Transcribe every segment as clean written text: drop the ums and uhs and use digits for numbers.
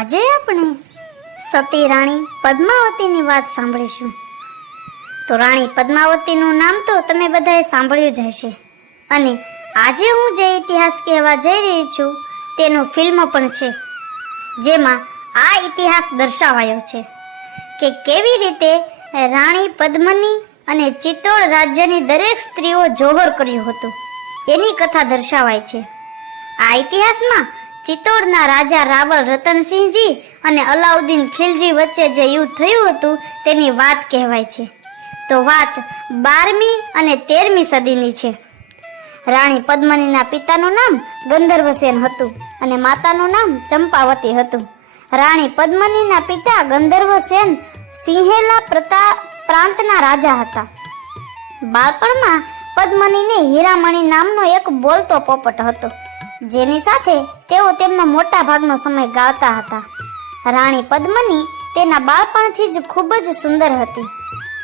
આજે આપણે સતી રાણી પદ્માવતીની વાત સાંભળીશું. તો રાણી પદ્માવતીનું નામ તો તમે બધાએ સાંભળ્યું જ હશે, અને આજે હું જે ઇતિહાસ કહેવા જઈ રહી છું તેનું ફિલ્મ પણ છે, જેમાં આ ઇતિહાસ દર્શાવાયો છે કે કેવી રીતે રાણી પદ્મની અને ચિત્તોડ રાજ્યની દરેક સ્ત્રીઓ જોહર કર્યું હતું એની કથા દર્શાવાય છે. આ ઇતિહાસમાં ચિત્તોડના રાજા રાવલ રતનસિંહજી અને અલાઉદ્દીન ખિલજી વચ્ચે જે યુદ્ધ થયું હતું તેની વાત કહેવાય છે. તો વાત 12મી અને 13મી સદીની છે. રાણી પદ્મનીના પિતાનું નામ ગંધર્વસેન હતું અને માતાનું નામ ચંપાવતી હતું. રાણી પદ્મનીના પિતા ગંધર્વસેન સિંહેલા પ્રાંતના રાજા હતા. બાળપણમાં પદ્મનીને હીરામણી નામનો એક બોલતો પોપટ હતો, જેની સાથે તેઓ તેમનો મોટા ભાગનો સમય ગાળતા હતા. રાણી પદ્મની તેના બાળપણથી જ ખૂબ જ સુંદર હતી,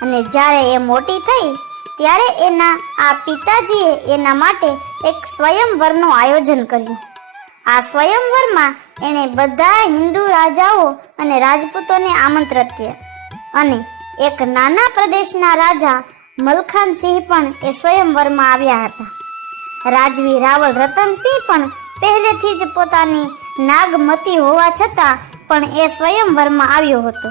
અને જ્યારે એ મોટી થઈ ત્યારે એના આ પિતાજીએ એના માટે એક સ્વયંવરનું આયોજન કર્યું. આ સ્વયંવરમાં એણે બધા હિન્દુ રાજાઓ અને રાજપૂતોને આમંત્રિત કર્યા, અને એક નાના પ્રદેશના રાજા મલખાનસિંહ પણ એ સ્વયંવરમાં આવ્યા હતા. રાજવી રાવલ રતનસિંહ પણ પહેલેથી જ પોતાની નાગમતી હોવા છતાં પણ એ સ્વયંવરમાં આવ્યો હતો.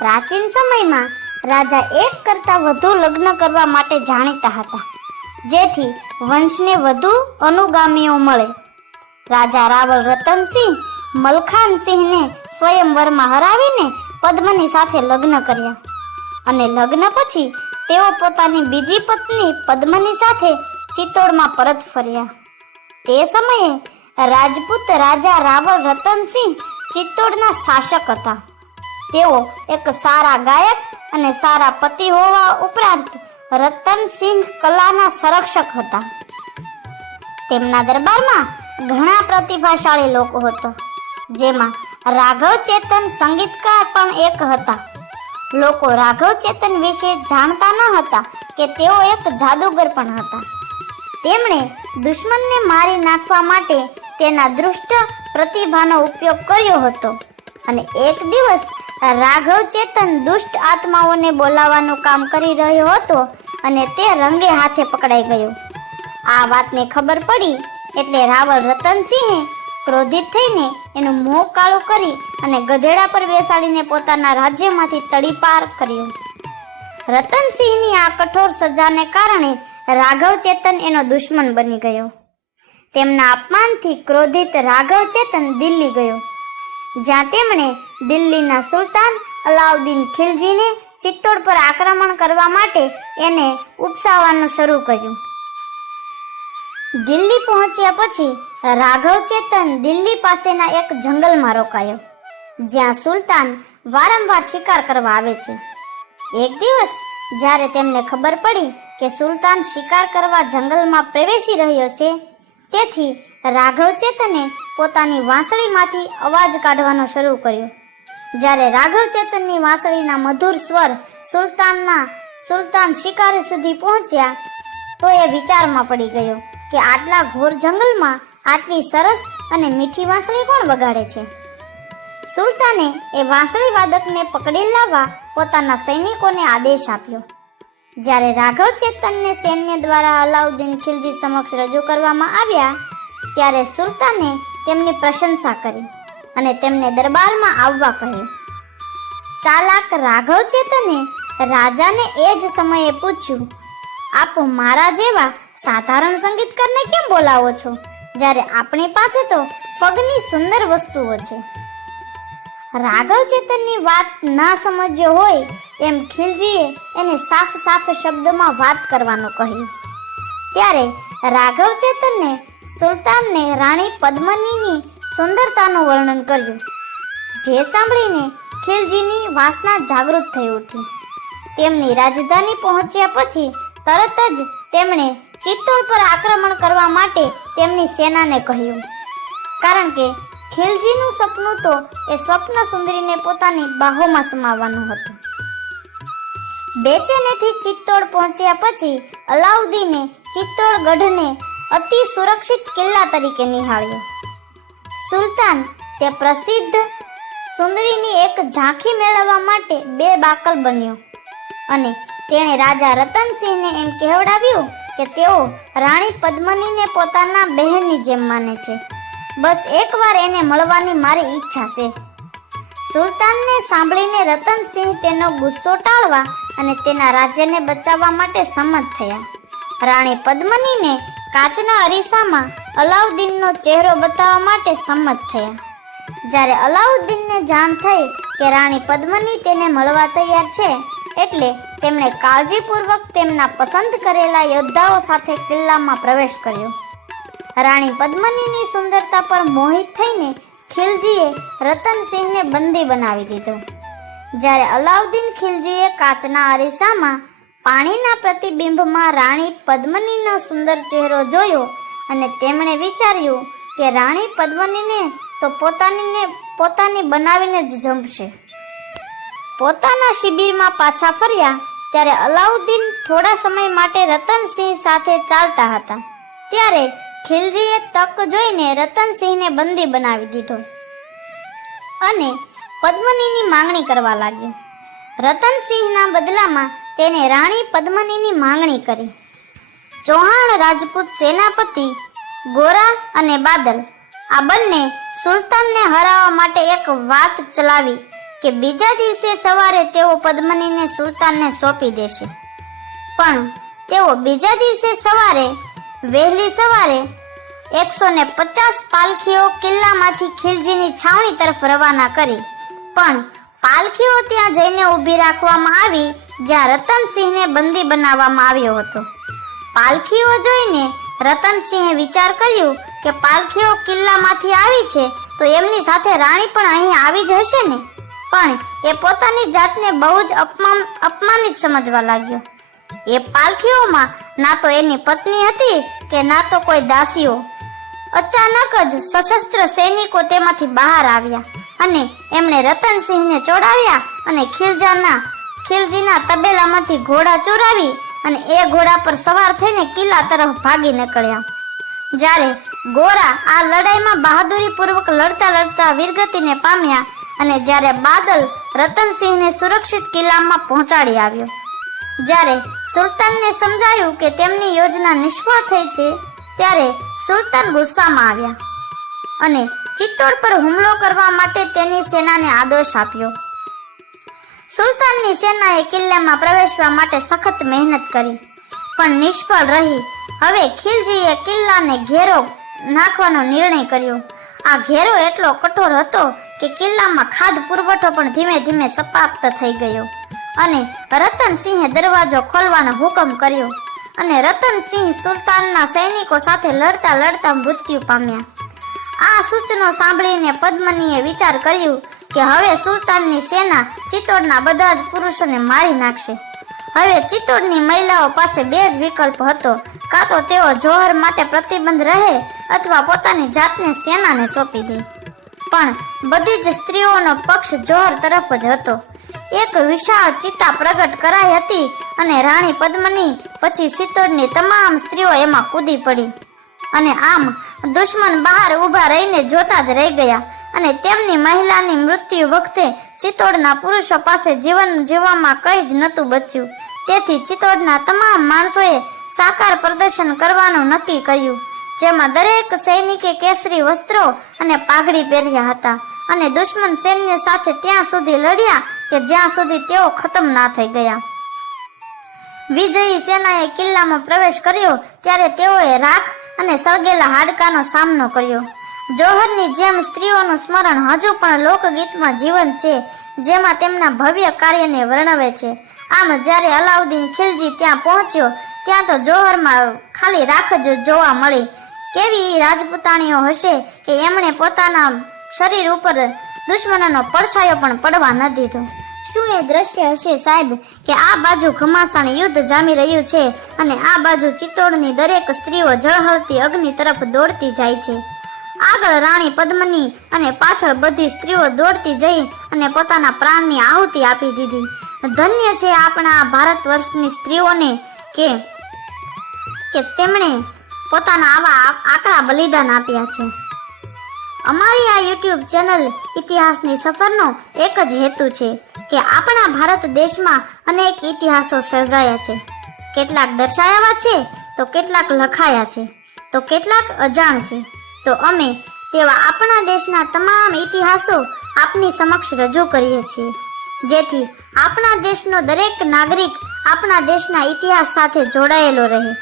પ્રાચીન સમયમાં રાજા એક કરતાં વધુ લગ્ન કરવા માટે જાણીતા હતા, જેથી વંશને વધુ અનુગામીઓ મળે. રાજા રાવલ રતનસિંહ મલખાનસિંહને સ્વયંવરમાં હરાવીને પદ્મની સાથે લગ્ન કર્યા, અને લગ્ન પછી તેઓ પોતાની બીજી પત્ની પદ્મની સાથે ચિત્તોડમાં પરત ફર્યા. તે સમયે રાજપૂત રાજા રાવલ રતનસિંહ ચિત્તોડના શાસક હતા. તેઓ એક સારા ગાયક અને સારા પતિ હોવા ઉપરાંત રતનસિંહ કલાના સંરક્ષક હતા. તેમના દરબારમાં ઘણા પ્રતિભાશાળી લોકો હતા, જેમાં રાઘવ ચેતન સંગીતકાર પણ એક હતા. લોકો રાઘવ ચેતન વિશે જાણતા ન હતા કે તેઓ એક જાદુગર પણ હતા. તેમણે દુશ્મનને મારી નાખવા માટે તેના દૃષ્ટ પ્રતિભાનો ઉપયોગ કર્યો હતો, અને એક દિવસ રાઘવ ચેતન દુષ્ટ આત્માઓને બોલાવવાનું કામ કરી રહ્યો હતો, અને તે રંગે હાથે પકડાઈ ગયો. આ વાતને ખબર પડી એટલે રાવલ રતનસિંહે ક્રોધિત થઈને એનું મોં કાળું કરી અને ગધેડા પર બેસાડીને પોતાના રાજ્યમાંથી તડીપાર કર્યો. રતનસિંહની આ કઠોર સજાને કારણે રાઘવ ચેતન એનો દુશ્મન બની ગયો. તેમના અપમાનથી ક્રોધિત રાઘવ ચેતન દિલ્હી ગયો, જ્યાં તેમણે દિલ્હીના સુલતાન અલાઉદ્દીન ખિલજીને ચિત્તોડ પર આક્રમણ કરવા માટે એને ઉપસાવવાનું શરૂ કર્યું. દિલ્હી પહોંચ્યા પછી રાઘવ ચેતન દિલ્હી પાસેના એક જંગલમાં રોકાયો, જ્યાં સુલતાન વારંવાર શિકાર કરવા આવે છે. એક દિવસ જ્યારે તેમને ખબર પડી કે સુલતાન શિકાર કરવા જંગલમાં પ્રવેશી રહ્યો છે, તેથી રાઘવ ચેતને પોતાની વાંસળીમાંથી અવાજ કાઢવાનો શરૂ કર્યો. જ્યારે રાઘવ ચેતનની વાંસળીના મધુર સ્વર સુલતાન શિકારી સુધી પહોંચ્યા તો એ વિચારમાં પડી ગયો કે આટલા ઘોર જંગલમાં આટલી સરસ અને મીઠી વાંસળી કોણ વગાડે છે. સુલતાને એ વાંસળી વાદકને પકડી લાવવા પોતાના સૈનિકોને આદેશ આપ્યો. જ્યારે રાઘવ ચેતનને સૈન્ય દ્વારા અલાઉદ્દીન ખિલજી સમક્ષ રજૂ કરવામાં આવ્યા, ત્યારે સુલતાને તેમની પ્રશંસા કરી અને તેમને દરબારમાં આવવા કહ્યું. ચાલાક રાઘવ ચેતને રાજાને એ જ સમયે પૂછ્યું, આપ મારા જેવા સાધારણ સંગીતકારને કેમ બોલાવો છો, જ્યારે આપણી પાસે તો ફગની સુંદર વસ્તુઓ છે. રાઘવ ચેતનની વાત ના સમજ્યો હોય એમ ખિલજીએ એને સાફ શબ્દોમાં વાત કરવાનું કહ્યું. ત્યારે રાઘવ ચેતને સુલતાનને રાણી પદ્મનીની સુંદરતાનું વર્ણન કર્યું, જે સાંભળીને ખિલજીની વાસના જાગૃત થઈ ઉઠી. તેમની રાજધાની પહોંચ્યા પછી તરત જ તેમણે ચિત્તોડ પર આક્રમણ કરવા માટે તેમની સેનાને કહ્યું, કારણ કે ખિલજીનું સપનું તો એ સ્વપ્ન સુંદરીને પોતાની બાહોમાં સમાવવાનું હતું. બેચેનીથી ચિત્તોડ પહોંચ્યા પછી અલાઉદ્દીને ચિત્તોડગઢને અતિ સુરક્ષિત કિલ્લા તરીકે નિહાળ્યો. સુલતાન તે પ્રસિદ્ધ સુંદરીની એક ઝાંખી મેળવવા માટે 2 બાકલ બન્યો અને તેણે રાજા રતનસિંહને એમ કહેવડાવ્યું કે તેઓ રાણી પદ્મનીને પોતાના બહેનની જેમ માને છે. બસ એકવાર એને મળવાની મારી ઈચ્છા છે. સુલતાનને સાંભળીને રતનસિંહ તેનો ગુસ્સો ટાળવા અને તેના રાજ્યને બચાવવા માટે સંમત થયા. રાણી પદ્મનીને કાચના અરીસામાં અલાઉદ્દીનનો ચહેરો બતાવવા માટે સંમત થયા. જ્યારે અલાઉદ્દીનને જાણ થઈ કે રાણી પદ્મની તેને મળવા તૈયાર છે, એટલે તેમણે કાળજીપૂર્વક તેમના પસંદ કરેલા યોદ્ધાઓ સાથે કિલ્લામાં પ્રવેશ કર્યો. રાણી પદ્મનીની સુંદરતા પર મોહિત થઈને ખિલજીએ રતનસિંહને બંદી બનાવી દીધો. જ્યારે અલાઉદ્દીન ખિલજીએ કાચના અરીસામાં પાણીના પ્રતિબિંબમાં રાણી પદ્મનીનો સુંદર ચહેરો જોયો અને તેમણે વિચાર્યું કે રાણી પદ્મનીને તો પોતાની બનાવીને જ જંપશે. પોતાના શિબિરમાં પાછા ફર્યા ત્યારે અલાઉદ્દીન થોડા સમય માટે રતનસિંહ સાથે ચાલતા હતા. ત્યારે ખિલજીએ તક જોઈને રતનસિંહને બંદી બનાવી દીધો અને પદ્મનીની માંગણી કરવા લાગ્યો. રતનસિંહના બદલામાં તેને રાણી પદ્મનીની માંગણી કરી. ચૌહાણ રાજપૂત સેનાપતિ ગોરા અને બાદલ આ બંને સુલતાનને હરાવવા માટે એક વાત ચલાવી કે બીજા દિવસે સવારે તેઓ પદ્મનીને સુલતાનને સોંપી દેશે. પણ તેઓ બીજા દિવસે વહેલી સવારે 150 પાલખીઓ કિલ્લામાંથી ખિલજીની છાવણી તરફ રવાના કરી. પણ પાલખીઓ ત્યાં જઈને ઊભી રાખવામાં આવી જ્યાં રતનસિંહને બંદી બનાવવામાં આવ્યો હતો. પાલખીઓ જોઈને રતનસિંહે વિચાર કર્યું કે પાલખીઓ કિલ્લામાંથી આવી છે તો એમની સાથે રાણી પણ અહીં આવી જ હશે ને. પણ એ પોતાની જાતને બહુ જ અપમાનિત સમજવા લાગ્યો. એ પાલખીઓમાં ના તો એની પત્ની હતી કે ના તો કોઈ દાસીઓ. અચાનક જ સશસ્ત્ર સૈનિકો તેમાંથી બહાર આવ્યા અને એમણે રતનસિંહને ચોડાવ્યા અને ખિલજીના તબેલામાંથી ઘોડા ચોરાવી અને એ ઘોડા પર સવાર થઈને કિલ્લા તરફ ભાગી નીકળ્યા. જ્યારે ગોરા આ લડાઈમાં બહાદુરીપૂર્વક લડતા વીરગતિને પામ્યા અને જ્યારે બાદલ રતનસિંહને સુરક્ષિત કિલ્લામાં પહોંચાડી આવ્યો. જ્યારે સુલતાનને સમજાયું કે તેમની યોજના નિષ્ફળ થઈ છે, ત્યારે સુલતાન ગુસ્સામાં આવ્યા અને ચિત્તોડ પર હુમલો કરવા માટે તેની સેનાને આદેશ આપ્યો. સુલતાનની સેનાએ કિલ્લામાં પ્રવેશવા માટે સખત મહેનત કરી પણ નિષ્ફળ રહી. હવે ખિલજીએ કિલ્લાને ઘેરો નાખવાનો નિર્ણય કર્યો. આ ઘેરો એટલો કઠોર હતો કે કિલ્લામાં ખાદ્ય પુરવઠો પણ ધીમે ધીમે સમાપ્ત થઈ ગયો અને રતનસિંહે દરવાજો ખોલવાનો હુકમ કર્યો અને રતનસિંહ સુલતાનના સૈનિકો સાથે લડતા મૃત્યુ પામ્યા. આ સૂચનો સાંભળીને પદ્મનીએ વિચાર કર્યું કે હવે સુલતાનની સેના ચિત્તોડના બધા જ પુરુષોને મારી નાખશે. હવે ચિત્તોડની મહિલાઓ પાસે 2 જ વિકલ્પ હતો, કાં તો તેઓ જોહર માટે પ્રતિબંધ રહે અથવા પોતાની જાતને સેનાને સોંપી દે. પણ બધી જ સ્ત્રીઓનો પક્ષ જોહર તરફ જ હતો. એક વિશાળ ચિતા પ્રગટ કરાઈ હતી અને રાણી પદ્મની પછી ચિત્તોડની તમામ સ્ત્રીઓ એમાં કૂદી પડી અને આમ દુશ્મન બહાર ઊભા રહીને જોતા જ રહી ગયા અને તેમની મહિલાની મૃત્યુ વખતે ચિત્તોડના પુરુષો પાસે જીવન જીવવામાં કંઈ જ નહોતું બચ્યું. તેથી ચિત્તોડના તમામ માણસોએ સાકાર પ્રદર્શન કરવાનું નક્કી કર્યું, જેમાં દરેક સૈનિકે કેસરી વસ્ત્રો અને પાઘડી પહેર્યા હતા અને દુશ્મન સૈન્ય સાથે ત્યાં સુધી લડ્યા કે જ્યાં સુધી તેઓ ખતમ ના થઈ ગયા. વિજયી સેનાએ કિલ્લામાં પ્રવેશ કર્યો ત્યારે તેઓએ રાખ અને સળગેલા હાડકાનો સામનો કર્યો. જોહરની જેમ સ્ત્રીઓનું સ્મરણ હજુ પણ લોકગીતમાં જીવંત છે, જેમાં તેમના ભવ્ય કાર્યને વર્ણવે છે. આમ જ્યારે અલાઉદ્દીન ખિલજી ત્યાં પહોંચ્યો ત્યાં તો જોહરમાં ખાલી રાખ જ જોવા મળી. કેવી રાજપૂતાણીઓ હશે કે એમણે પોતાના શરીર ઉપર દુશ્મનોનો પડછાયો પણ પડવા ન દીધો. શું એ દ્રશ્ય હશે સાહેબ કે આ બાજુ ઘમાસાણ યુદ્ધ જામી રહ્યું છે અને આ બાજુ ચિત્તોડની દરેક સ્ત્રીઓ જળહળતી અગ્નિ તરફ દોડતી જાય છે. આગળ રાણી પદ્મની અને પાછળ બધી સ્ત્રીઓ દોડતી જઈ અને પોતાના પ્રાણની આહુતિ આપી દીધી. ધન્ય છે આપણા ભારત વર્ષની સ્ત્રીઓને કે તેમણે પોતાના આવા આકરા બલિદાન આપ્યા છે. અમારી આ યુટ્યુબ ચેનલ ઇતિહાસની સફરનો એક જ હેતુ છે કે આપણા ભારત દેશમાં અનેક ઇતિહાસો સર્જાયા છે. કેટલાક દર્શાયા છે તો કેટલાક લખાયા છે તો કેટલાક અજાણ છે. તો અમે તેવા આપણા દેશના તમામ ઇતિહાસો આપની સમક્ષ રજૂ કરીએ છીએ, જેથી આપણા દેશનો દરેક નાગરિક આપણા દેશના ઇતિહાસ સાથે જોડાયેલો રહે.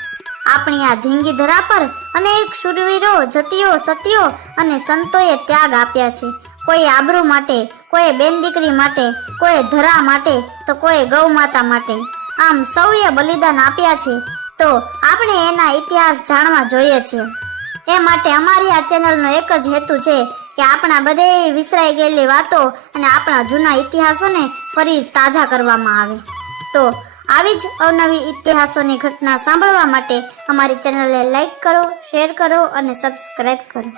આપણી આ ધીંગી ધરા પર અનેક શૂરવીરો, જતીઓ, સતીઓ અને સંતોએ ત્યાગ આપ્યા છે. કોઈ આબરૂ માટે, કોઈ બેન દીકરી માટે, કોઈ ધરા માટે તો કોઈ ગૌ માતા માટે. આમ સૌએ બલિદાન આપ્યા છે, તો આપણે એના ઇતિહાસ જાણવા જોઈએ છીએ. એ માટે અમારી આ ચેનલનો એક જ હેતુ છે કે આપણા બધે વિસરાઈ ગયેલી વાતો અને આપણા જૂના ઇતિહાસોને ફરી તાજા કરવામાં આવે. તો આવી જ અવનવી ઇતિહાસોની ઘટના સાંભળવા માટે અમારી ચેનલને લાઈક કરો, શેર કરો અને સબસ્ક્રાઈબ કરો.